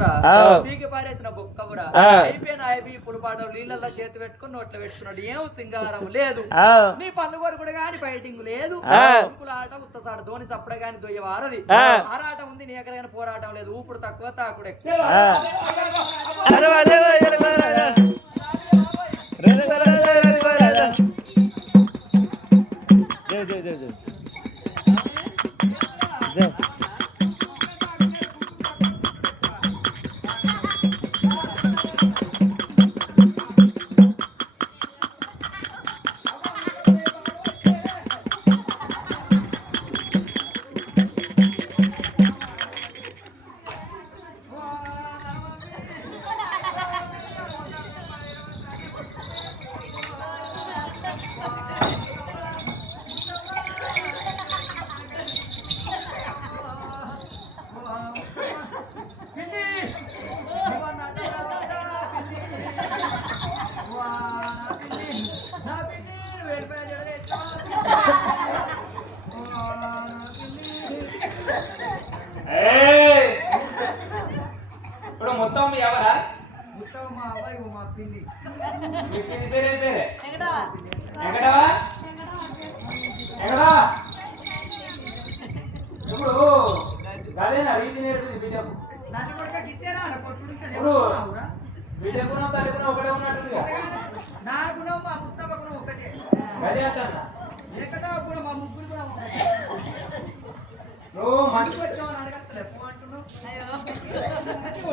బొక్కవురా సీకి పారేసిన బొక్కవురా అయిపోయిన అయిపోయి పులిపాటలు నీళ్ళల్లో చేతి పెట్టుకుని నోట్లో పెట్టుకున్నాడు ఏం సింగారం లేదు నీ పన్ను కొరకు గాని ఫైటింగ్ లేదు ఆట ఉత్తసాట ధోని సప్పుడే గాని దొయ్య వారది ఆరాటం ఉంది నీ ఎక్కడైనా పోరాటం లేదు ఊపుడు తక్కువ తాకుడే ఇప్పుడు మొత్తం ఎవరా మొత్తం మా అబ్బాయి మా పిల్లి పేరే ఎక్కడవా ఎక్కడా ఇప్పుడు గదేనా రీతి నేర్పుది బిడ్డకు నన్ను కొడుక గిట్టేరా కొట్టుడు బిడ్డకు తల్లికున్న ఒకటే ఉన్నట్టుందిగా నా గుణం మా ముత్తమ్మ గుణం ఒకటే గదే అంటన్నా ఎక్కడా కూడా మా ముగ్గురు కూడా ఒకటే నువ్వు మంచి వచ్చావని అడగట్లే పో అంటున్నావు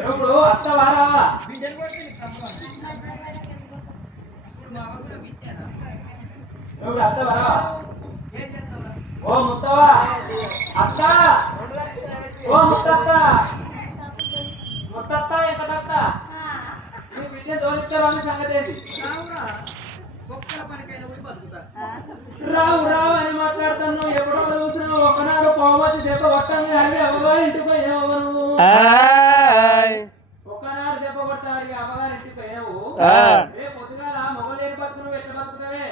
ఇప్పుడు అత్త వారావా బిడ్డలు కూడా ఇప్పుడు మా అమ్మ కూడా బిచ్చానా నువ్వు అత్త వారావా ఏం చేస్తావా ఓ ముత్తవా అత్త ఓ ముత్తత్త ముత్తత్త ఎక్కడత్త నీ బిడ్డ దోలిస్తావని సంగతి ఏంటి రావురా ఒక్కల పనికైనా కూడా బతుకుతా రావు రావు అని మాట్లాడుతాను ఎప్పుడో చూసినావు ఒకనాడు పోవచ్చు దెబ్బ కొట్టాలి అది అమ్మగారి ఇంటికి పోయావు నువ్వు ఒకనాడు దెబ్బ కొట్టాలి అమ్మగారి ఇంటికి పోయావు రేపు పొద్దుగా మొగలేని బతుకు నువ్వు ఎట్లా బతుకుతావే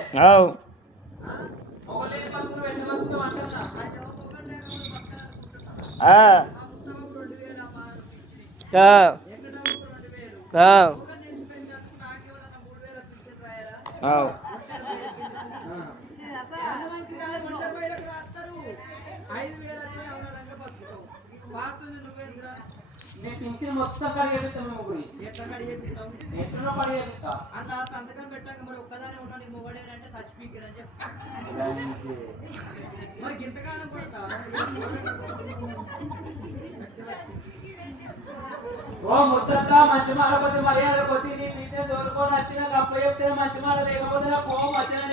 మొగలేని బతుకు నువ్వు ఎట్లా బతుకుతావు అంటున్నా నీ పింఛన్ మొత్తం కడిగేస్తాను ముగ్గురి ఎట్లా కడిగేస్తాం ఎట్లా కడిగేస్తా అన్న సంతకం పెట్టాక మరి ఒక్కదానే ఉంటాను మొగడేనంటే సర్టిఫికేట్ అని చెప్తా మరి ఇంతకాలం పడతా ఓ ముద్దత్త మంచి మాట కొద్ది మర్యాద కొద్ది నీ మీద దొరుకుని వచ్చిన గప్ప చెప్తే మంచి మాట లేకపోతే నా కోపం వచ్చిన